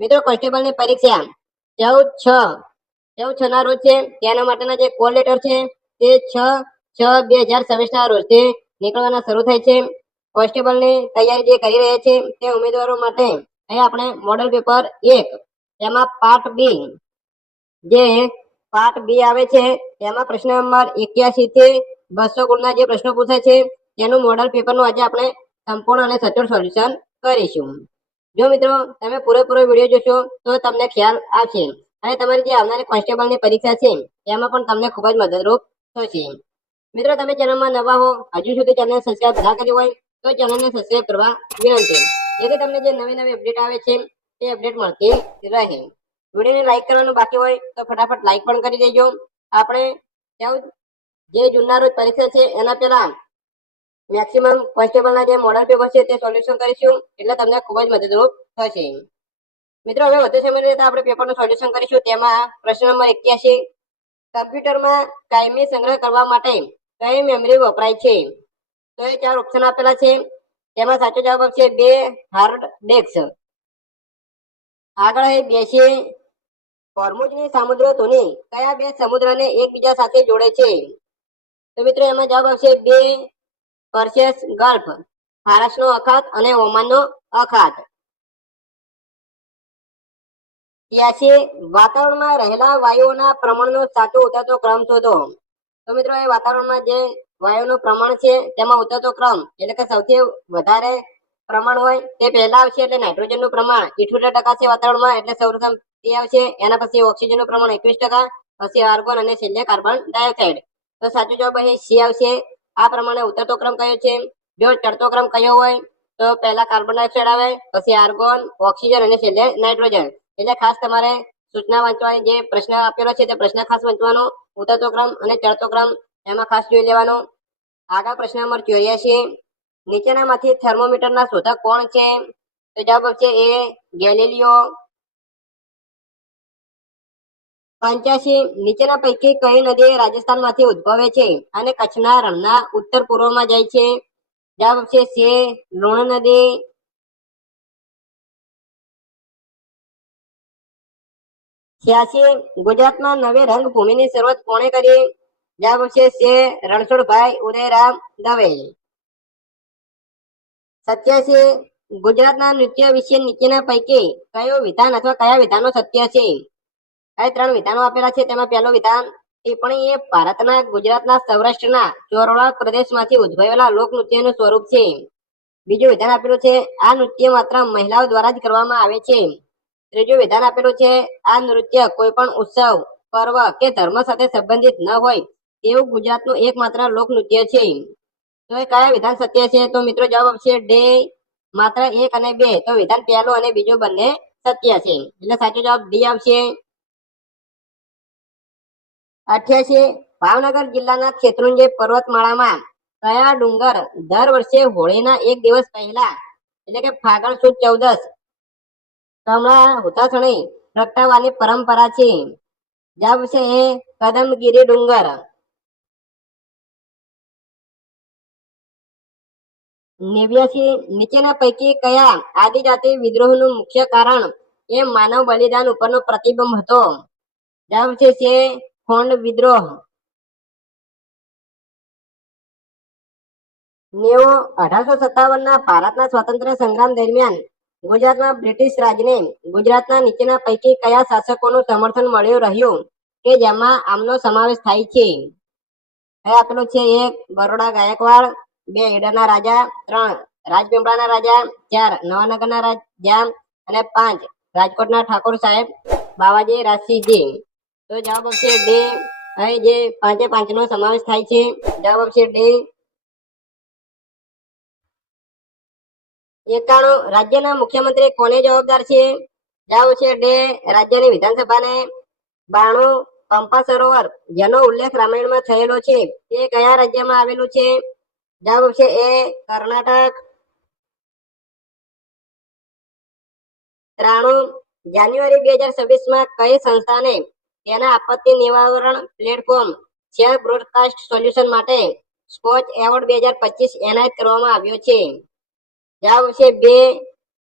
મિત્રો કોન્સ્ટેબલની પરીક્ષા 14/6 ના રોજ છે. તેના માટેના જે કોલ લેટર છે તે 6/6/2026 ના રોજથી નીકળવાના શરૂ થાય છે. કોન્સ્ટેબલની તૈયારી જે કરી રહ્યા છે તે ઉમેદવારો માટે અહીં આપણે મોડલ પેપર 1 તેમાં પાર્ટ બી જે પાર્ટ બી આવે છે તેમાં પ્રશ્ન નંબર 81 થી 200 ગુણના જે પ્રશ્નો પૂછાય છે તેનું મોડલ પેપરનું આજે આપણે સંપૂર્ણ અને સચોટ સોલ્યુશન કરીશું. જો મિત્રો તમે પૂરેપૂરો વિડીયો જોશો તો તમને ખ્યાલ આવશે અને તમારી જે આવનારી કોન્સ્ટેબલની પરીક્ષા છે તેમાં પણ તમને ખૂબ જ મદદરૂપ થશે. મિત્રો તમે ચેનલમાં નવા હો, હજુ સુધી ચેનલ સબસ્ક્રાઇબ ના કરી હોય તો ચેનલને સબસ્ક્રાઇબ કરવા વિનંતી, જેથી તમને જે નવી અપડેટ આવે છે તે અપડેટ મળતી રહે. વિડીયોને લાઈક કરવાનું બાકી હોય તો ફટાફટ લાઈક પણ કરી દેજો. આપણે 14 જૂનના રોજ પરીક્ષા છે એના પહેલા મેક્સિમમ કોન્સ્ટેબલના જે મોડલ પેપર છે તે સોલ્યુશન કરીશું એટલે તમને ખૂબ જ મદદરૂપ થશે. મિત્રો હવે વધુ સમય લેતા આપણે પેપરનું સોલ્યુશન કરીશું. તેમાં પ્રશ્ન નંબર 81, કમ્પ્યુટરમાં કાયમી સંગ્રહ કરવા માટે કઈ મેમરી વપરાય છે? તો એ 4 ઓપ્શન આપેલા છે. તેમાં સાચો જવાબ આવશે 2 હાર્ડ ડિસ્ક. આગળ એ 2 છે, હોર્મુઝની સામુદ્રધુની કયા 2 સમુદ્રને એકબીજા સાથે જોડે છે? તો મિત્રો એમાં જવાબ આવશે 2 પર્શિયન ગલ્ફ, ફારસનો અખાત અને ઓમાનનો અખાત. 83, વાતાવરણમાં રહેલા વાયુઓના પ્રમાણનો સાચો ઉતરતો ક્રમ શોધો. તો મિત્રો એ વાતાવરણમાં જે વાયુનું પ્રમાણ છે તેમાં ઉતરતો ક્રમ એટલે કે સૌથી વધારે પ્રમાણ હોય તે પહેલા આવશે એટલે નાઇટ્રોજનનું પ્રમાણ 78% છે વાતાવરણમાં, એટલે સૌપ્રથમ તે આવશે. એના પછી ઓક્સિજનનું પ્રમાણ 21%, પછી આર્ગોન અને છેલ્લે કાર્બન ડાયોક્સાઇડ. તો સાચો જવાબ અહીં સી આવશે. આ પ્રમાણે ઉતરતો ક્રમ કયો છે? જો ચડતો ક્રમ કયો હોય તો પહેલા કાર્બન ડાયોક્સાઇડ આવે, પછી આર્ગોન, ઓક્સિજન અને છેલ્લે નાઇટ્રોજન. એટલે ખાસ તમારે સૂચના વાંચવાની, જે પ્રશ્ન આપેલો છે તે પ્રશ્ન ખાસ વાંચવાનો, ઉતરતો ક્રમ અને ચડતો ક્રમ એમાં ખાસ જોઈ લેવાનો. આગળ પ્રશ્ન નંબર 84, નીચેનામાંથી થર્મોમીટરના શોધક કોણ છે? તો જવાબ આવશે એ ગેલિલિયો. 85, નીચેના પૈકી કઈ નદી રાજસ્થાનમાંથી ઉદ્ભવે છે અને કચ્છના રણના ઉત્તર પૂર્વમાં જાય છે? જવાબ આવશે છે લુણ નદી. 86, ગુજરાતમાં નવી રંગભૂમિની શરૂઆત કોણે કરી? જવાબ આવશે છે રણછોડભાઈ ઉદયરામ દવે. 87, ગુજરાતના નૃત્ય વિશે નીચેના પૈકી કયું વિધાન અથવા કયા વિધાનો સત્ય છે? આ 3 વિધાનો આપેલા છે. તેમાં પહેલું વિધાન, ટિપ્પણી એ ભારતના ગુજરાતના સૌરાષ્ટ્રના ચોરવાડ પ્રદેશમાંથી ઉદ્ભવેલા લોકનૃત્યનું સ્વરૂપ છે. બીજું વિધાન આપેલું છે, આ નૃત્ય માત્ર મહિલાઓ દ્વારા જ કરવામાં આવે છે. ત્રીજું વિધાન આપેલું છે, આ નૃત્ય કોઈ પણ ઉત્સવ, પર્વ કે ધર્મ સાથે સંબંધિત ન હોય તેવું ગુજરાતનું એકમાત્ર લોકનૃત્ય છે. તો એ કયા વિધાન સત્ય છે? તો મિત્રો જવાબ આવશે ડે, માત્ર 1 અને 2. તો વિધાન પહેલું અને બીજું બંને સત્ય છે, એટલે સાચો જવાબ ડી આવશે. 88, ભાવનગર જિલ્લાના શેત્રુંજય પર્વતમાળામાં કયા ડુંગર દર વર્ષે હોળીના 1 દિવસ પહેલા એટલે કે ફાગણ સુદ 14 કમળા હુતાસણી પ્રગટાવવાની પરંપરા છે? જવાબ છે એ કદમગીરી ડુંગર. 89, નીચેના પૈકી કયા આદિજાતિ વિદ્રોહનું મુખ્ય કારણ એ માનવ બલિદાન ઉપરનો પ્રતિબંધ હતો? જવાબ છે ખોંડ વિદ્રોહ. 90, 1857ના ભારતના સ્વાતંત્ર્ય સંગ્રામ દરમિયાન ગુજરાતમાં બ્રિટિશ રાજને ગુજરાતના નીચેના પૈકી કયા શાસકોનું સમર્થન મળ્યું રહ્યું કે જેમાં આમનો સમાવેશ થાય છે? હવે આપેલું છે 1 બરોડા ગાયકવાડ, 2 ઈડરના રાજા, 3 રાજપીપળાના રાજા, 4 નવાનગરના રાજા અને 5 રાજકોટના ઠાકોર સાહેબ બાવાજી રાજસિંહજી. તો જવાબ આવશે ડી. અહીં જે 5 નો સમાવેશ થાય છે. જવાબ આવશે ડી. 91, રાજ્યના મુખ્યમંત્રી કોને જવાબદાર છે? જવાબ છે ડી, રાજ્યની વિધાનસભાને. 92, પંપા સરોવર જેનો ઉલ્લેખ રામાયણમાં થયેલો છે તે કયા રાજ્યમાં આવેલું છે? જવાબ છે એ કર્ણાટક. 93, જાન્યુઆરી 2026માં કઈ સંસ્થાને તેના આપત્તિ નિવારણ પ્લેટફોર્મ શેર બ્રોડકાસ્ટ સોલ્યુશન માટે સ્કોચ એવોર્ડ 2025 એનાયત કરવામાં આવ્યો છે? જવાબ છે બે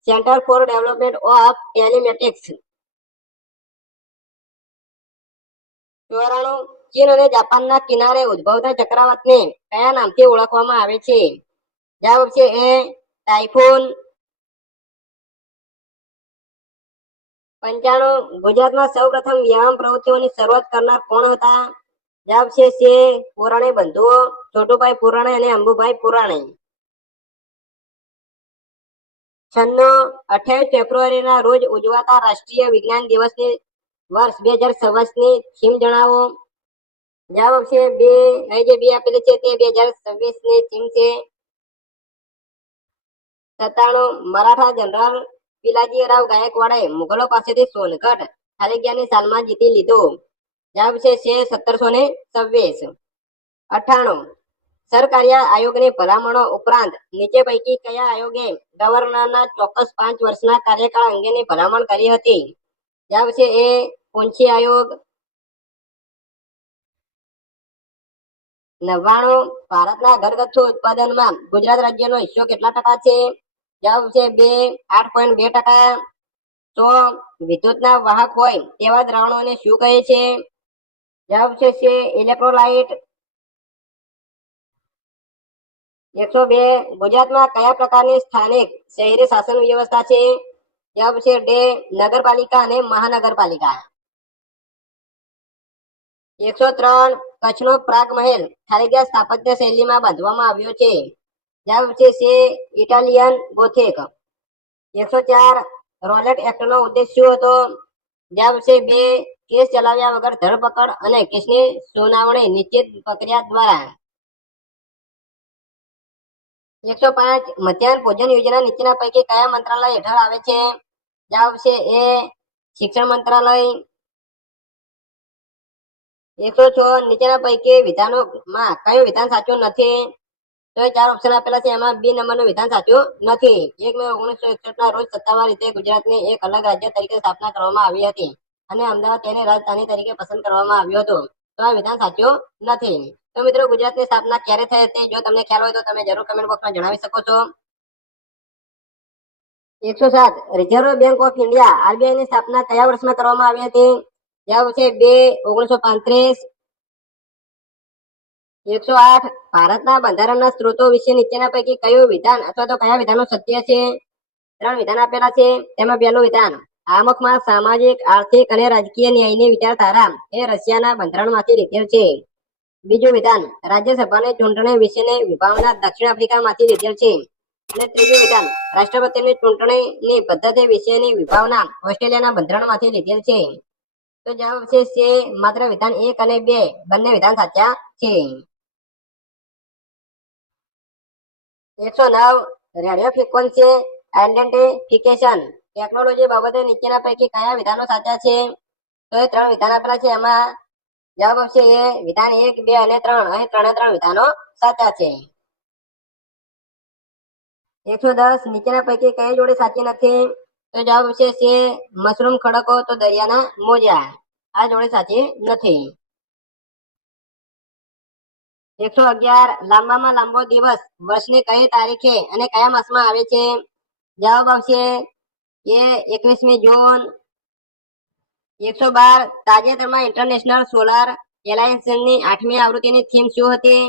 સેન્ટર ફોર ડેવલપમેન્ટ ઓફ ટેલિમેટિક્સ. 94 ચીન અને જાપાનના કિનારે ઉદ્ભવતા ચક્રવાતને કયા નામથી ઓળખવામાં આવે છે? જવાબ છે એ ટાઇફૂન. 95 ગુજરાતમાં સૌપ્રથમ વ્યાયામ પ્રવૃત્તિઓની શરૂઆત કરનાર કોણ હતા? જવાબ છે પુરાણી બંધુઓ છોટુભાઈ પુરાણી અને અંબુભાઈ પુરાણી. 28 ફેબ્રુઆરીના રોજ ઉજવાતા રાષ્ટ્રીય વિજ્ઞાન દિવસની વર્ષ 2026 ની થીમ જણાવો. જવાબ છે અહીં જે બી આપેલી છે તે 2026 ની થીમ છે. 97 મરાઠા જનરલ પિલાજીરાવ ગાયકવાડે મુગલો પાસેથી સોનગઢ ખાલી જગ્યાની સાલમાં જીતી લીધું. જવાબ છે 1726. 98 સરકારી આયોગની ભલામણો ઉપરાંત નીચે પૈકી કયા આયોગે ગવર્નરના ચોક્કસ 5 વર્ષના કાર્યકાળ અંગેની ભલામણ કરી હતી? જવાબ છે એ પૂંછી આયોગ. 99 ભારતના ઘરગથ્થુ ઉત્પાદનમાં ગુજરાત રાજ્યનો હિસ્સો કેટલા ટકા છે? જવાબ છે 8.2%. 100 વિદ્યુતના વાહક હોય તેવા દ્રાવણોને શું કહે છે? જવાબ છે ઇલેક્ટ્રોલાઇટ. 102 ગુજરાતમાં કયા પ્રકારની સ્થાનિક શહેરી શાસન વ્યવસ્થા છે? જવાબ છે નગરપાલિકા અને મહાનગરપાલિકા. 103 કચ્છનો પ્રાગ મહેલ ખાલી જગ્યા સ્થાપત્ય શૈલીમાં બાંધવામાં આવ્યો છે. જવાબ છે ઇટાલિયન ગોથિક. 104 રોલેટ એક્ટનો ઉદ્દેશ શું હતો? જવાબ છે કેસ ચલાવ્યા વગર ધરપકડ અને કેસની સુનાવણી નિશ્ચિત પ્રક્રિયા દ્વારા. 105 મધ્યાહન ભોજન યોજના નીચેના પૈકી કયા મંત્રાલય હેઠળ આવે છે? જવાબ છે એ શિક્ષણ મંત્રાલય. 106 નીચેના પૈકી વિધાનોમાં કયું વિધાન સાચું નથી? તો 4 ઓપ્શન આપેલા છે, એમાં બી નંબરનું વિધાન સાચું નથી. 1 મે 1961 ના રોજ સત્તાવાર રીતે ગુજરાતની એક અલગ રાજ્ય તરીકે સ્થાપના કરવામાં આવી હતી અને અમદાવાદ તેની રાજધાની તરીકે પસંદ કરવામાં આવ્યું હતું. તો આ વિધાન સાચું નથી. તો મિત્રો, ગુજરાતની સ્થાપના ક્યારે થઈ હતી? જો તમને ખ્યાલ હોય તો તમે જરૂર કમેન્ટ બોક્સમાં જણાવી શકો છો. 107 reserve bank of India RBI ની સ્થાપના કયા વર્ષમાં કરવામાં આવી હતી? જવાબ છે 1935. 108 ભારતના બંધારણના સ્ત્રોતો વિશે નીચેના પૈકી કયું વિધાન અથવા તો કયા વિધાનો સત્ય છે? 3 વિધાન આપેલા છે. તેમાં પહેલું વિધાન, આમુખમાં સામાજિક, આર્થિક અને રાજકીય ન્યાયની વિચારધારા એ રશિયાના બંધારણમાંથી લીધેલ છે. બીજું વિધાન, રાજ્યસભાની ચૂંટણી વિશેની વિભાવના દક્ષિણ આફ્રિકામાંથી લીધેલ છે. અને ત્રીજું વિધાન, રાષ્ટ્રપતિની ચૂંટણીની પદ્ધતિ વિશેની વિભાવના ઓસ્ટ્રેલિયાના બંધારણમાંથી લીધેલ છે. તો જવાબ છે માત્ર વિધાન 1 અને 2 બંને વિધાન સાચા છે. 109 રેડિયો ફ્રીક્વન્સી આઇડેન્ટિફિકેશન ટેકનોલોજી બાબતે નીચેના પૈકી કયા વિધાનો સાચા છે? તો એ 3 વિધાન આપેલા છે. એમાં જવાબ આવશે એ વિધાન 1, 2 અને 3. અહીં 3 વિધાનો સાચા છે. 110 નીચેના પૈકી કઈ જોડી સાચી નથી? તો જવાબ છે મશરૂમ ખડકો તો દરિયાના મોજા. આ જોડી સાચી નથી. 111 લાંબામાં લાંબો દિવસ વર્ષની કઈ તારીખે અને કયા માસમાં આવે છે? જવાબ આવશે એ 21મી જૂન. 112 તાજેતરમાં ઇન્ટરનેશનલ સોલાર એલાયન્સની 8મી આવૃત્તિની થીમ શું હતી?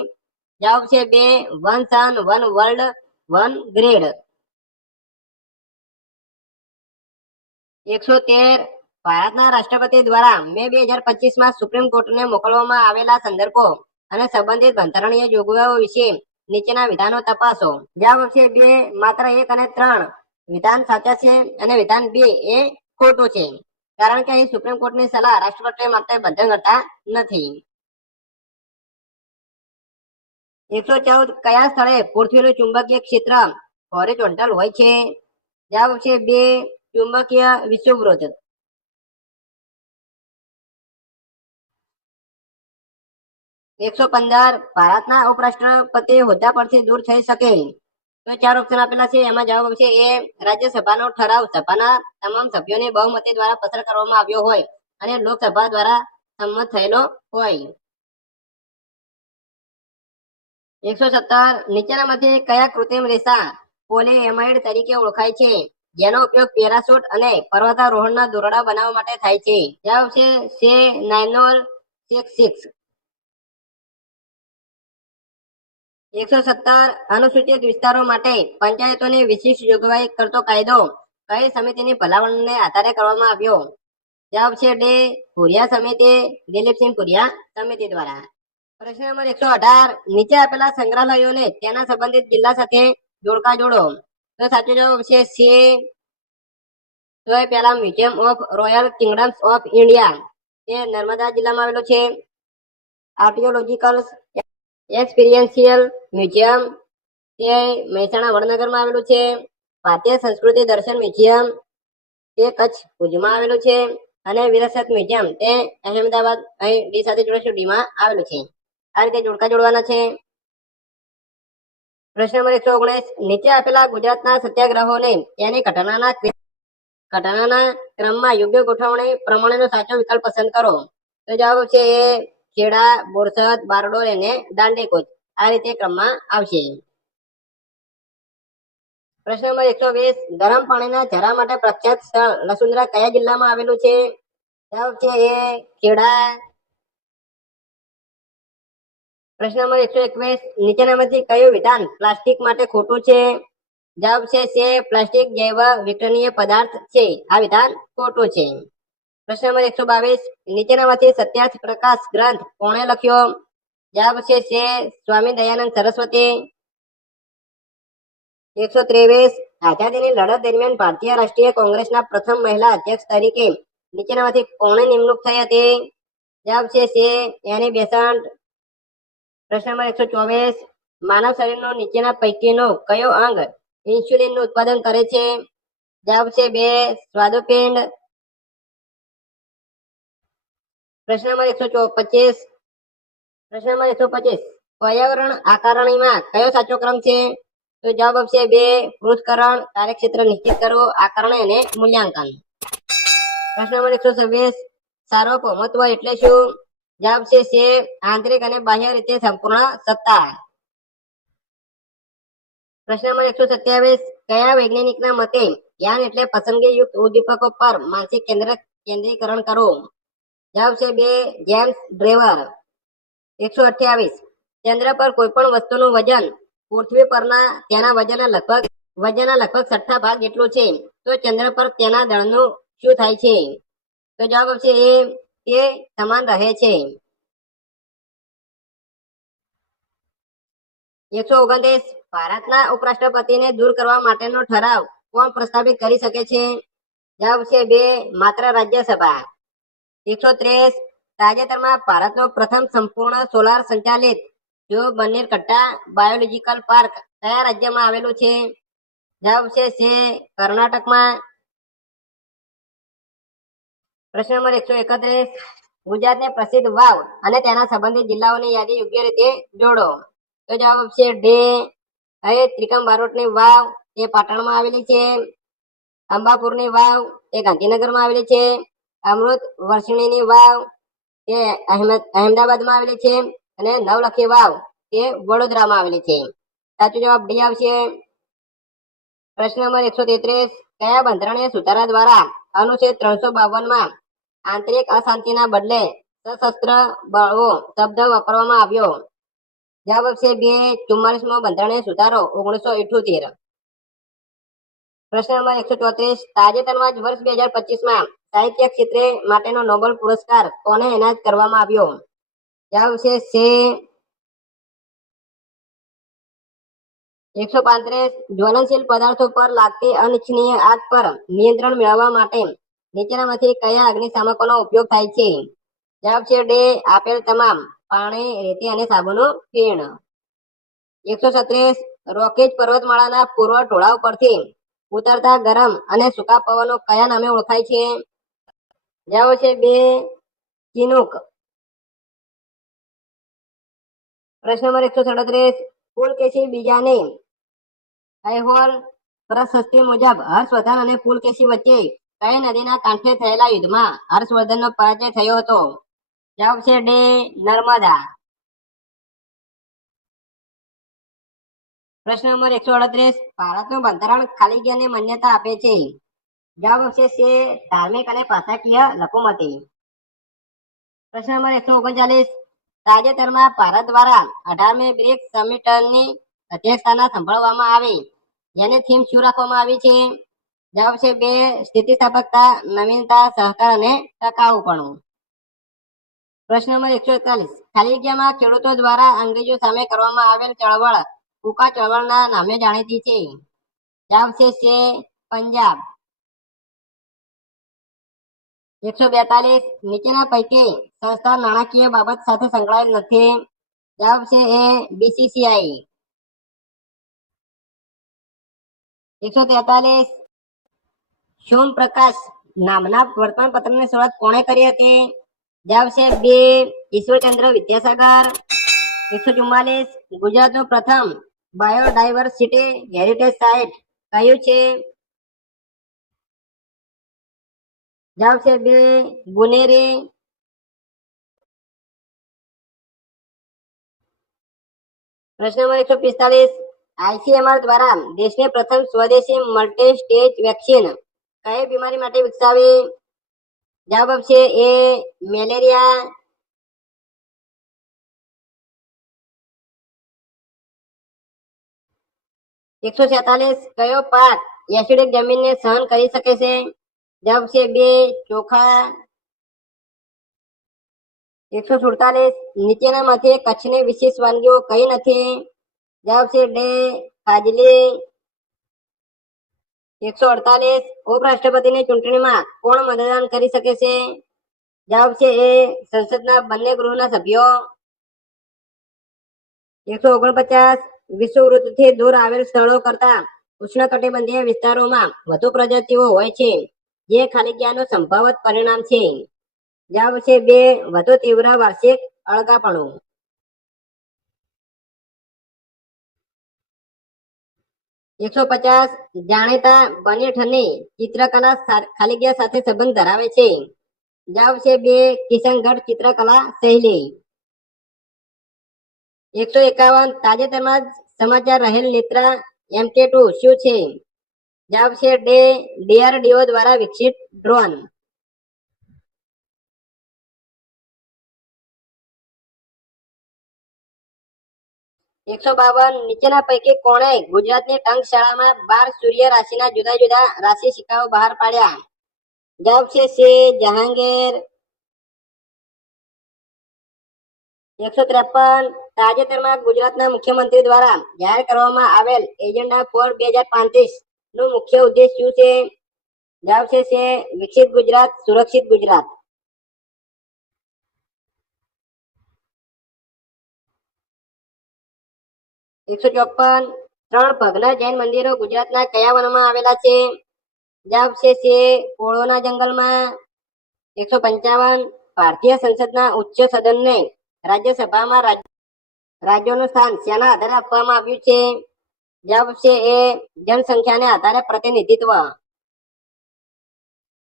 જવાબ છે વન સન, વન વર્લ્ડ, વન ગ્રીડ. 113 ભારતના રાષ્ટ્રપતિ દ્વારા મે 2025માં સુપ્રીમ કોર્ટને મોકલવામાં આવેલા સંદર્ભો અને સંબંધિત બંધારણીય જોગવાઈઓ વિશે નીચેના વિધાનો તપાસો. જવાબ છે માત્ર 1 અને 3 વિધાન સાચા છે અને વિધાન 2 એ ખોટું છે, કારણ કે અહીં સુપ્રીમ કોર્ટની સલાહ રાષ્ટ્રપતિ માટે બંધનકર્તા નથી. 114 કયા સ્થળે પૃથ્વીનું ચુંબકીય ક્ષેત્ર હોરિઝોન્ટલ હોય છે? જવાબ છે ચુંબકીય વિષુવવૃત્ત. 115 ભારતના ઉપરાષ્ટ્રપતિ હોદ્દા પરથી દૂર થઈ શકે? તો 4 ઓપ્શન આપેલા છે. એમાં જવાબ આવશે એ રાજ્યસભાનો ઠરાવ સભાના તમામ સભ્યોની બહુમતી દ્વારા પસાર કરવામાં આવ્યો હોય અને લોકસભા દ્વારા સંમત થયેલો હોય. 117 નીચેનામાંથી કયા કૃત્રિમ રેસા પોલીએમાઇડ તરીકે ઓળખાય છે? જેનો ઉપયોગ પેરાશૂટ અને પર્વતારોહણના દોરડા બનાવવા માટે થાય છે. જવાબ છે સે 9066. 117 અનુસૂચિત વિસ્તારો માટે પંચાયતોની વિશિષ્ટ જોગવાઈ કરતો કાયદો કઈ સમિતિની ભલામણને આધારે કરવામાં આવ્યો? જવાબ છે ડી ભુરિયા સમિતિ, દિલીપસિંહ ભુરિયા સમિતિ દ્વારા. પ્રશ્ન નંબર 118. નીચે આપેલા સંગ્રહાલયોને તેના સંબંધિત જિલ્લા સાથે જોડકા જોડો. તો સાચો જવાબ છે સી. તો પહેલા museum of royal kingdoms of India, તે નર્મદા જિલ્લામાં આવેલું છે. આર્ટિયોલોજીકલ એક્સપિરિયન્શિયલ મ્યુઝિયમ, તે મહેસાણા વડનગરમાં આવેલું છે. ભારતીય સંસ્કૃતિ દર્શન મ્યુઝિયમ, તે કચ્છ ભુજમાં આવેલું છે. અને વિરાસત મ્યુઝિયમ, તે અહેમદાબાદ, અહીં ડી સાથે જોડેશું, ડીમાં આવેલું છે. આ રીતે જોડકા જોડવાના છે. પ્રશ્ન નંબર 119. નીચે આપેલા ગુજરાતના સત્યાગ્રહોને તેની ઘટનાના ક્રમમાં યોગ્ય ગોઠવણી પ્રમાણેનો સાચો વિકલ્પ પસંદ કરો. તો જવાબ છે એ ખેડા, બોરસદ, બારડોલ અને દાંડીકૂચ. આ રીતે ક્રમમાં આવશે. પ્રશ્ન નંબર 120. ગરમ પાણીના ઝરા માટે પ્રખ્યાત સ્થળ લસુંદરા કયા જિલ્લામાં આવેલું છે? જવાબ છે એ ખેડા. પ્રશ્ન નંબર 121. નીચેનામાંથી કયું વિધાન પ્લાસ્ટિક માટે ખોટું છે? જવાબ છે પ્લાસ્ટિક જૈવ વિઘટનીય પદાર્થ છે. આ વિધાન ખોટું છે. પ્રશ્ન નંબર 122. નીચેનામાંથી સત્યાર્થ પ્રકાશ ગ્રંથ કોણે લખ્યો? જવાબ છે સ્વામી દયાનંદ સરસ્વતી. 123. આઝાદીની લડત દરમિયાન ભારતીય રાષ્ટ્રીય કોંગ્રેસના પ્રથમ મહિલા અધ્યક્ષ તરીકે નીચેનામાંથી કોની નિમણૂક થઈ હતી? જવાબ છે એની બેસન્ટ. પ્રશ્ન નંબર 124. માનવ શરીરનો નીચેના પૈકીનો કયો અંગ ઇન્સ્યુલિનનું ઉત્પાદન કરે છે? જવાબ છે સ્વાદુપિંડ. પ્રશ્ન નંબર 125. પર્યાવરણ આકારણીમાં કયો સાચો ક્રમ છે? તો જવાબ આપશે પૃથ્થકરણ, કાર્યક્ષેત્ર નિશ્ચિત કરવું, આકારણી અને મૂલ્યાંકન. પ્રશ્ન નંબર 126. સાર્વભૌમત્વ એટલે શું? જવાબ છે આંતરિક અને બાહ્ય રીતે સંપૂર્ણ સત્તા. પ્રશ્ન નંબર 127. કયા વૈજ્ઞાનિકના મતે ધ્યાન એટલે પસંદગી યુક્ત ઉદ્દીપકો પર માનસિક કેન્દ્રીકરણ કરવું? જવાબ છે જેમ્સ ડ્રેવર. 128. ચંદ્ર પર કોઈ પણ વસ્તુનું વજન પૃથ્વી પરના તેના વજનના લગભગ 6/6 જેટલું છે. તો ચંદ્ર પર તેના દળનું શું થાય છે? તો જવાબ છે એ સમાન રહે છે. 129. ભારતના ઉપરાષ્ટ્રપતિને દૂર કરવા માટેનો ઠરાવ કોણ પ્રસ્તાવિત કરી શકે છે? જવાબ છે માત્ર રાજ્યસભા. 130. તાજેતરમાં ભારતનો પ્રથમ સંપૂર્ણ સોલાર સંચાલિત જો બન્નેરઘટ્ટા બાયોલોજીકલ પાર્ક કયા રાજ્યમાં આવેલું છે? જવાબ છે કર્ણાટકમાં. પ્રશ્ન નંબર 131. ગુજરાતની પ્રસિદ્ધ વાવ અને તેના સંબંધિત જિલ્લાઓની યાદી યોગ્ય રીતે જોડો. તો જવાબ છે ત્રિકમ બારોટની વાવ, તે પાટણમાં આવેલી છે. અંબાપુરની વાવ, તે ગાંધીનગરમાં આવેલી છે. અમૃત વર્ષિણીની વાવ, તે અહેમદાબાદમાં આવેલી છે. અને નવલખી વાવ, તે વડોદરામાં આવેલી છે. સાચો જવાબ ડી આવશે. પ્રશ્ન નંબર 133. કયા બંધારણીય સુધારા દ્વારા અનુચ્છેદ 352માં આંતરિક અશાંતિના બદલે સશસ્ત્ર બળવો શબ્દ વાપરવામાં આવ્યો? જવાબ છે 44મો બંધારણીય સુધારો 1978. પ્રશ્ન નંબર 134. તાજેતરમાં જ વર્ષ 2025માં સાહિત્ય ક્ષેત્રે માટેનો નોબેલ પુરસ્કાર કોને એનાયત કરવામાં આવ્યો? જવાબ છે 135. જ્વલનશીલ પદાર્થો પર લાગતી અનિચ્છનીય આગ પર નિયંત્રણ મેળવવા માટે નીચેનામાંથી કયા અગ્નિશામકોનો ઉપયોગ થાય છે? જવાબ છે ડી આપેલ તમામ: પાણી, રેતી અને સાબુનું ફીણ. 136. રોકેજ પર્વતમાળાના પૂર્વ ઢોળાવ પરથી ઉતરતા ગરમ અને સૂકા પવનો કયા નામે ઓળખાય છે? જવાબ છે ચિનૂક. પ્રશ્ન નંબર 137. પુલકેશી બીજાની અહેવાલ પ્રશસ્તિ મુજબ હર્ષવર્ધન અને પુલકેશી વચ્ચે કઈ નદીના કાંઠે થયેલા યુદ્ધમાં હર્ષવર્ધનનો પરાજય થયો હતો? જવાબ છે ડી નર્મદા. પ્રશ્ન નંબર 138, ભારતનું બંધારણ ખાલી જગ્યાને માન્યતા આપે છે. જવાબ આવશે છે ધાર્મિક અને ભાષાકીય લઘુમતી. પ્રશ્ન નંબર 139, તાજેતરમાં ભારત દ્વારા 18મી બ્રિક્સ સમિટની અધ્યક્ષતા સંભાળવામાં આવી. જેને થીમ શું રાખવામાં આવી છે? જવાબ છે 2, સ્થિતિસ્થાપકતા, નવીનતા, સહકાર અને ટકાઉપણું. પ્રશ્ન નંબર 141, ખાલી જગ્યામાં ખેડૂતો દ્વારા અંગ્રેજો સામે કરવામાં આવેલ ચળવળ કૂકા ચળવળના નામે જાણીતી છે. જવાબ છે પંજાબ. 142, નીચેના પૈકી સંસ્થા નાણાકીય બાબત સાથે સંકળાયેલ નથી. જવાબ છે BCCI. 143, સોમપ્રકાશ નામના વર્તમાનપત્રની શરૂઆત કોણે કરી હતી? જવાબ છે B, ઈશ્વરચંદ્ર વિદ્યાસાગર. 144, ગુજરાતનું પ્રથમ બાયોડાયવર્સિટી હેરિટેજ સાઇટ કયું છે? જવાબ છે B, ગુનેરી. પ્રશ્ન નંબર 145, ICMR દ્વારા દેશની પ્રથમ સ્વદેશી મલ્ટી સ્ટેજ વેક્સિન કઈ બીમારી માટે વિકસાવી? જવાબ છે A, મેલેરિયા. 147, કયો પાક એસિડિક જમીનને સહન કરી શકે છે? જવાબ છે B, ચોખા. 147, નીચેનામાંથી કચ્છની વિશેષ વાનગીઓ કઈ નથી? જવાબ છે D, ફાજલી. 148, ઉપરાષ્ટ્રપતિની ચૂંટણીમાં કોણ મતદાન કરી શકે છે? જવાબ છે A, સંસદના બંને ગૃહના સભ્યો. 149, વિષુવવૃત્તથી દૂર આવેલ સ્થળો કરતા ઉષ્ણકટિબંધીય વિસ્તારોમાં વધુ પ્રજાતિઓ હોય છે, જે ખાલી જગ્યાનું સંભવત પરિણામ છે. જવાબ છે B, વધુ તીવ્ર વાર્ષિક અળગાપણું. 150, જાણીતા બનેઠની ચિત્રકલા ખાલી જગ્યા સાથે સંબંધ ધરાવે છે. જવાબ છે B, કિશનગઢ ચિત્રકલા શૈલી. 151, તાજેતરમાં જ સમાચાર રહેલ નેત્રા MK2 શું છે? જવાબ છે D, DRDO દ્વારા વિકસિત ડ્રોન. 152, નીચેના પૈકી કોણે ગુજરાતની ટંકશાળામાં 12 સૂર્ય રાશિના જુદા જુદા રાશિ સિક્કાઓ બહાર પાડ્યા? જવાબ છે C, જહાંગીર. 153, તાજેતરમાં ગુજરાતના મુખ્યમંત્રી દ્વારા જાહેર કરવામાં આવેલ એજન્ડા ફોર 2035 નું મુખ્ય ઉદ્દેશ શું છે? જવાબ છે C, વિકસિત ગુજરાત, સુરક્ષિત ગુજરાત. 154, 3 ભગ્ન જૈન મંદિરો ગુજરાતના કયા વનમાં આવેલા છે? જવાબ છે C, પોળોના જંગલમાં. 155, ભારતીય સંસદના ઉચ્ચ સદનને રાજ્યસભામાં રાજ્યોનું સ્થાન શેના આધારે આપવામાં આવ્યું છે? જવાબ છે A, જનસંખ્યાને આધારે પ્રતિનિધિત્વ.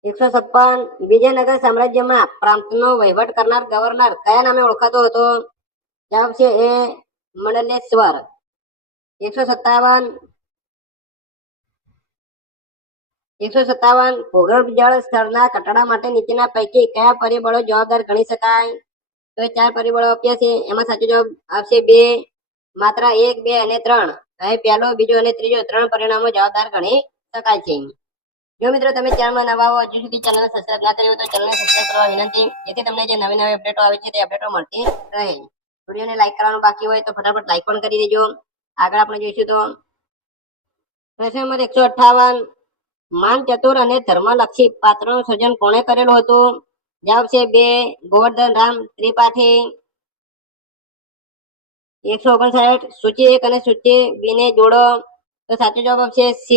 156, વિજયનગર સામ્રાજ્યમાં પ્રાંતનો વહીવટ કરનાર ગવર્નર કયા નામે ઓળખાતો હતો? જવાબ છે A, મંડલેશ્વર. 157, ભૂગર્ભ જળ સ્તરના ઘટાડા માટે નીચેના પૈકી કયા પરિબળો જવાબદાર ગણી શકાય? તો 4 પરિબળો આપ્યા છે. એમાં સાચો જવાબ આવશે B, માત્ર 1, 2 અને 3. હવે પહેલો, બીજો અને ત્રીજો 3 પરિણામો જવાબદાર ગણી શકાય છે. જો મિત્રો તમે ચેનલમાં નવા હો, હજુ સુધી ચેનલને સબસ્ક્રાઇબ ના કરી હોય તો ચેનલને સબસ્ક્રાઇબ કરવા વિનંતી, જેથી તમને જે નવી નવી અપડેટો આવે છે તે અપડેટો મળતી રહે. વિડીયોને લાઈક કરવાનું બાકી હોય તો ફટાફટ લાઈક પણ કરી દેજો. આગળ આપણે જોઈશું તો પ્રશ્ન નંબર 158, માન ચતુર અને ધર્મલક્ષી પાત્રનું સર્જન કોણે કરેલું હતું? જવાબ છે B, ગોવર્ધન રામ ત્રિપાઠી. 159, સૂચિ 1 અને સૂચિ 2 ને જોડો. તો સાચો જવાબ આવશે C,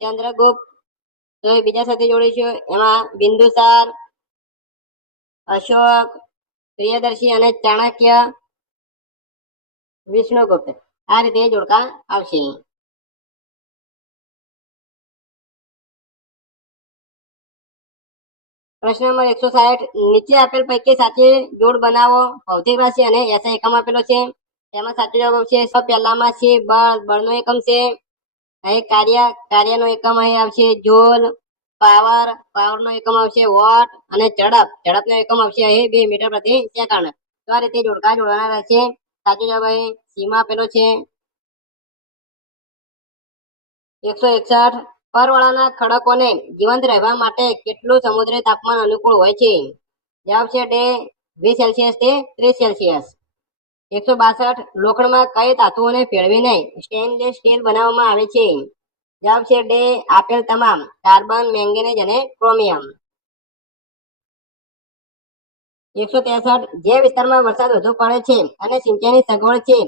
ચંદ્રગુપ્ત. તો બીજા સાથે જોડીશું, એમાં બિંદુસાર, અશોક, પ્રિયદર્શી અને ચાણક્ય, વિષ્ણુગુપ્ત. આ રીતે જોડકા આવશે. પ્રશ્ન નંબર 160, નીચે આપેલ પૈકી સાચી જોડ બનાવો. ભૌતિક રાશિ અને SI એકમ આપેલો છે. તેમાં સાચો જવાબ આવશે પહેલામાં છે બળ, બળનો એકમ છે અહીં કાર્ય, કાર્યનો એકમ અહીં આવશે જૂલ. પાવર, પાવરનો એકમ આવશે વોટ. અને ઝડપ, ઝડપનો એકમ આવશે અહીં 2 મીટર પ્રતિ સેકન્ડ. તો આ રીતે જોડકા જોડવાના રહેશે. સાચો જવાબ અહીં સીમા આપેલો છે. 161 પરવાળાના ખડકોને જીવંત રહેવા માટે કેટલું સમુદ્રી તાપમાન અનુકૂળ હોય છે? જવાબ છે ડે 20 સેલ્સિયસ થી 30 સેલ્સિયસ. 162 લોખંડમાં કઈ ધાતુઓને ભેળવીને સ્ટેનલેસ સ્ટીલ બનાવવામાં આવે છે? જવાબ છે ડે આપેલ તમામ, કાર્બન, મેંગેનીઝ અને ક્રોમિયમ. 163 જે વિસ્તારમાં વરસાદ વધુ પડે છે અને સિંચાઈની સગવડ છે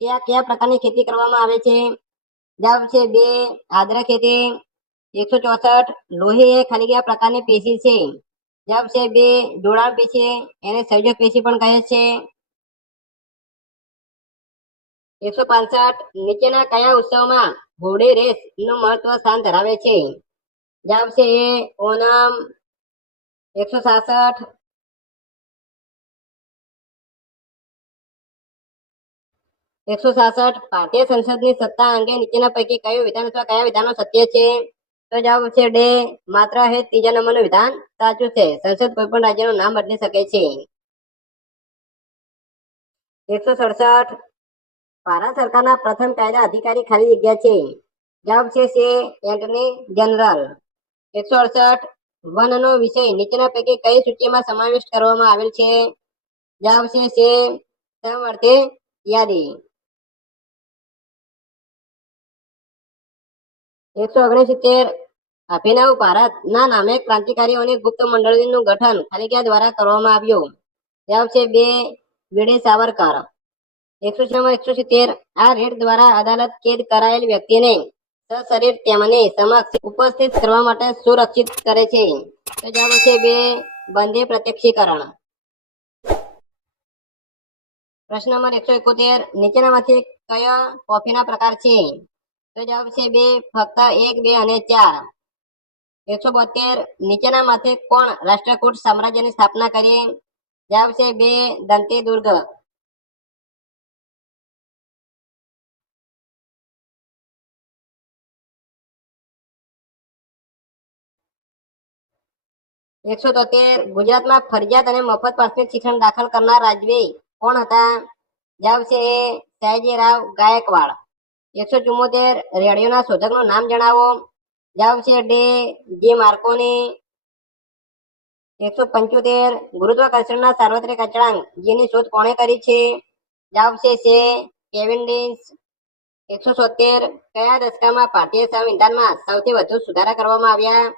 ત્યાં કયા પ્રકારની ખેતી કરવામાં આવે છે? જવાબ છે બે આદ્ર ખેતી. 164 લોહી એ ખાલી કયા પ્રકારની પેશી છે? જવાબ છે બે જોડાણ પેશી, એને સંયોજક પેશી પણ કહે છે. 165 નીચેના કયા ઉત્સવમાં ઘોડી રેસ નું મહત્વ સ્થાન ધરાવે છે? જવાબ છે એ ઓનમ. 166 ભારતીય સંસદની સત્તા અંગે નીચેના પૈકી કયું વિધાન અથવા કયા વિધાનો સત્ય છે? તો જવાબ છે ડે માત્ર હે ત્રીજા નંબરનું વિધાન સાચું છે. સંસદ કોઈ પણ રાજ્યનું નામ બદલી શકે છે. 167 ભારત સરકારના પ્રથમ કાયદા અધિકારી ખાલી જગ્યા છે? જવાબ છે એન્ટની જનરલ. 168 વનનો વિષય નીચેના પૈકી કઈ સૂચિમાં સમાવિષ્ટ કરવામાં આવેલ છે? જવાબ છે સમવર્તી યાદી. 169 અભિનવ ભારત ના નામે ક્રાંતિકારીઓની ગુપ્ત મંડળીનું ગઠન ખાલી ક્યાં દ્વારા કરવામાં આવ્યું? જવાબ છે બે વીર સાવરકર. 170 આ રીટ દ્વારા અદાલત કેદ કરાયેલ વ્યક્તિને સશરીર તેમની સમક્ષ ઉપસ્થિત કરવા માટે સુરક્ષિત કરે છે? તો જવાબ છે બે બંધી પ્રત્યક્ષીકરણ. પ્રશ્ન નંબર 171 નીચેનામાંથી કયા કોફીના પ્રકાર છે? તો જવાબ છે બે ફક્ત 1, 2 અને 4. 172 નીચેનામાંથી કોણ રાષ્ટ્રકૂટ સામ્રાજ્યની સ્થાપના કરી? જવાબ છે બે દંતી દુર્ગ. 173 ગુજરાતમાં ફરજિયાત અને મફત પ્રાથમિક શિક્ષણ દાખલ કરનાર રાજવી કોણ હતા? જવાબ છે એ સયાજીરાવ ગાયકવાડ. 174 રેડિયોના શોધકનું નામ જણાવો. જવાબ છે ડી જી માર્કોની. 175 ગુરુત્વાકર્ષણના સાર્વત્રિક અચળાંક જેની શોધ કોણે કરી છે? જવાબ છે કેવિન્ડિશ. 176 કયા દશકમાં ભારતીય સંવિધાનમાં સૌથી વધુ સુધારા કરવામાં આવ્યા?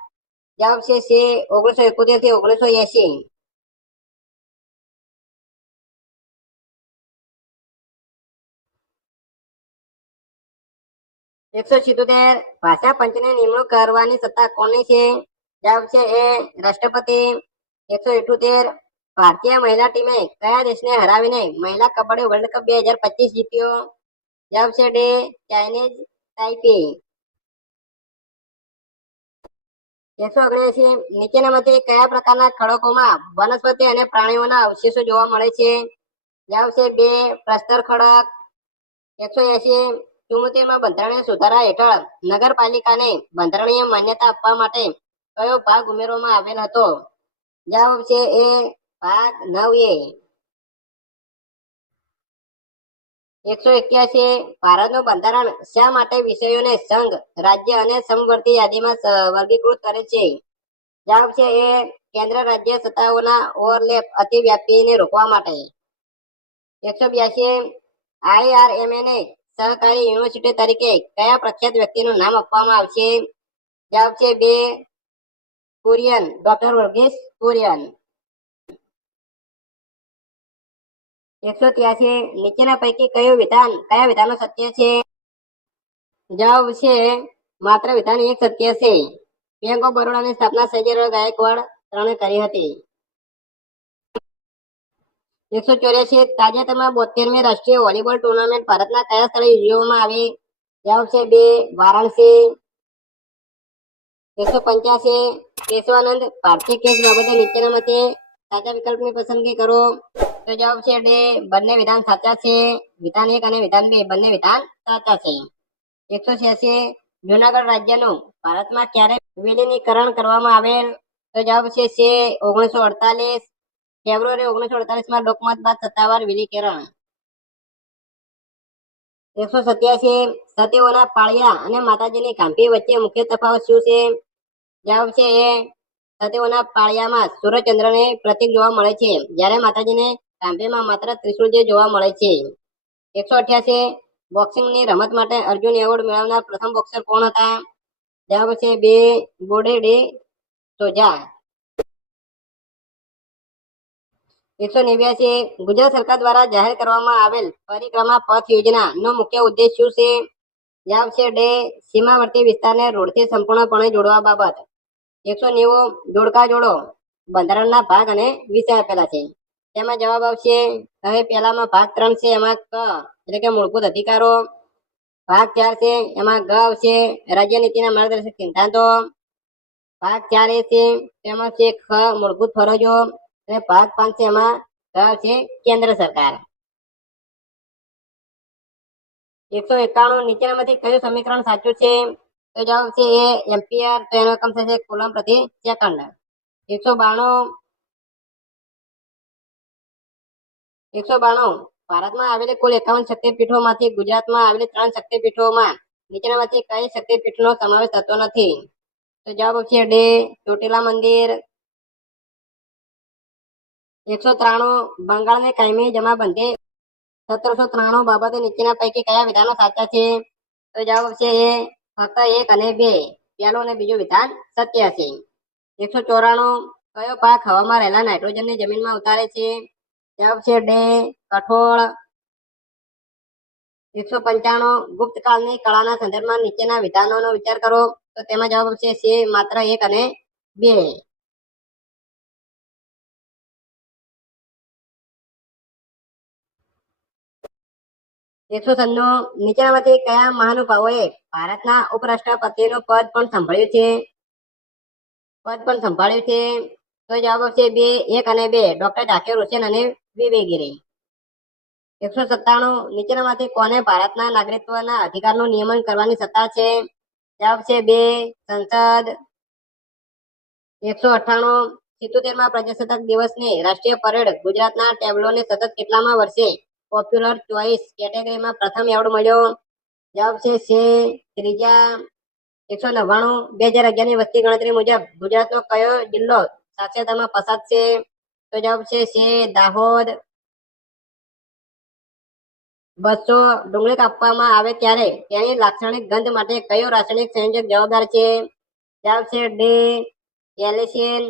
જવાબ છે 1971 થી 1980. 177 ભાષા પંચની નિમણૂક કરવાની સત્તા કોની છે? જવાબ છે એ રાષ્ટ્રપતિ. 178 ભારતીય મહિલા ટીમે કયા દેશને હરાવીને મહિલા કબડ્ડી વર્લ્ડ કપ 2025 જીત્યો? જવાબ છે ડી ચાઇનીઝ તાઇપી. 179 નીચેનામાંથી કયા પ્રકારના ખડકોમાં વનસ્પતિ અને પ્રાણીઓના અવશેષો જોવા મળે છે? જવાબ છે બે પ્રસ્તર ખડક. 180 74માં બંધારણીય સુધારા હેઠળ નગરપાલિકાને બંધારણીય માન્યતા આપવા માટે કયો ભાગ ઉમેરવામાં આવેલ હતો? જવાબ છે એ ભાગ 9A. 181 ભારતનું બંધારણ શા માટે વિષયોને સંઘ, રાજ્ય અને સમવર્તી યાદીમાં વર્ગીકૃત કરે છે? જવાબ છે એ કેન્દ્ર રાજ્ય સત્તાઓના ઓવરલેપ અતિવ્યાપીને રોકવા માટે. 182 IRMA ને સહકારી યુનિવર્સિટી તરીકે કયા પ્રખ્યાત વ્યક્તિનું નામ આપવામાં આવશે? જવાબ છે બે કુરિયન, ડોક્ટર વર્ગીસ કુરિયન. 183 નીચેના પૈકી કયા વિધાનો સત્ય છે? જવાબ છે માત્ર વિધાન એક સત્ય છે. બેંક ઓફ બરોડાની સ્થાપના સયાજીરાવ ગાયકવાડ ત્રણે કરી હતી. 184 તાજેતરમાં 72મી રાષ્ટ્રીય વોલીબોલ ટુર્નામેન્ટ ભારતના કયા સ્થળે યોજવામાં આવી? જવાબ છે બે વારાણસી. 185 કેશવાનંદ ભારતીય કેસ બાબતે નીચેનામાંથી સાચા વિકલ્પની પસંદગી કરો. તો જવાબ છે ડે, બંને વિધાન સાચા છે. વિધાન 1 અને વિધાન 2 બંને વિધાન સાચા છે. 186 જુનાગઢ રાજ્યનું ભારતમાં ક્યારે વિલીનીકરણ કરવામાં આવેલ? તો જવાબ છે 1948 ફેબ્રુઆરી 1948 માં લોકમત બાદ સત્તાવાર વિલીનીકરણ. 187 સતીઓના પાળિયા અને માતાજીની કાંપી વચ્ચે મુખ્ય તફાવત શું છે? જવાબ છે એ, સતીઓના પાળિયામાં સૂર્યચંદ્રને પ્રતીક જોવા મળે છે, જ્યારે માતાજીને કાંપીમાં માત્ર ત્રિશૂળ જે જોવા મળે છે. 188 બોક્સિંગની રમત માટે અર્જુન એવોર્ડ મેળવનાર પ્રથમ બોક્સર કોણ હતા? જવાબ છે બે, બોડે ડે સોઝા. 189 ગુજરાત સરકાર દ્વારા જાહેર કરવામાં આવેલ પરિક્રમા પથ યોજના નો મુખ્ય ઉદ્દેશ શું છે? જવાબ છે ડે, સીમાવર્તી વિસ્તારને રોડથી સંપૂર્ણપણે જોડવા બાબત. 190 જોડકા જોડો બંધારણના ભાગ અને વિષય આપેલા છે, તેમાં જવાબ આવશે હવે પહેલામાં ભાગ 3 છે, એમાં ક એટલે કે મૂળભૂત અધિકારો. ભાગ 4 છે, એમાં ગ આવશે રાજ્ય નીતિના માર્ગદર્શક સિદ્ધાંતો. ભાગ 4 છે, તેમાં છે ખ મૂળભૂત ફરજો, અને ભાગ 5 છે, એમાં ગ છે કેન્દ્ર સરકાર. 191 નીચેનામાંથી કયું સમીકરણ સાચું છે? તો જવાબ છે એ એમ્પિયર, તો એનો એકમ થશે કુલમ પ્રતિ સેકન્ડ. 192 ભારતમાં આવેલી કુલ 51 શક્તિપીઠોમાંથી ગુજરાતમાં આવેલી 3 શક્તિપીઠોમાં નીચેનામાંથી કઈ શક્તિપીઠનો સમાવેશ થતો નથી? તો જવાબ છે ડે, ચોટીલા મંદિર. 193 બંગાળની કાયમી જમાબંધી 1793 બાબતે નીચેના પૈકી કયા વિધાનો સાચા છે? તો જવાબ છે એ ફક્ત 1 અને 2, પહેલું અને બીજું વિધાન સત્ય છે. 194 કયો પાક હવામાં રહેલા નાઇટ્રોજનને જમીનમાં ઉતારે છે? જવાબ છે ડે, કઠોળ. 195 ગુપ્ત કાળની કળાના સંદર્ભમાં નીચેના વિધાનોનો વિચાર કરો. તો તેમાં જવાબ છે સી માત્ર 1 અને 2. 196 નીચેનામાંથી કયા મહાનુભાવોએ ભારતના ઉપરાષ્ટ્રપતિનું પદ પણ સંભાળ્યું છે? તો જવાબ છે 1 અને 2, ડોક્ટર ઝાકીર હુસેન અને વિવેગીરી. 197 નીચેનામાંથી કોને ભારતના નાગરિકત્વના અધિકારનું નિયમન કરવાની સત્તા છે? જવાબ છે 2, સંસદ. 198 77માં પ્રજાસત્તાક દિવસની રાષ્ટ્રીય પરેડ ગુજરાતના ટેબ્લોને સતત કેટલામાં વર્ષે પોપ્યુલર ચોઇસ કેટેગરીમાં પ્રથમ એવોર્ડ મળ્યો? જવાબ છે ત્રીજા. 199 2011ની વસ્તી ગણતરી મુજબ ગુજરાતનો કયો જિલ્લો સાક્ષરતામાં પછાત છે? તો જવાબ છે દાહોદ. 200 ડુંગળી કાપવામાં આવે ત્યારે તેની લાક્ષણિક ગંધ માટે કયો રાસાયણિક સંયોજક જવાબદાર છે? જવાબ છે ડી, એલિસિન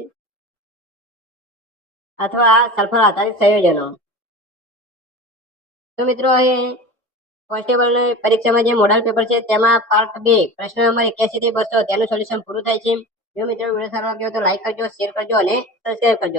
અથવા સલ્ફર આધારિત સંયોજનો. તો મિત્રો અહીં કોન્સ્ટેબલની પરીક્ષામાં જે મોડલ પેપર છે તેમાં પાર્ટ 2 પ્રશ્ન નંબર 81 થી 200 તેનું સોલ્યુશન પૂરું થાય છે. જો મિત્રો વિડીયો સારો લાગ્યો તો લાઈક કરજો, શેર કરજો અને સબસ્ક્રાઇબ કરજો.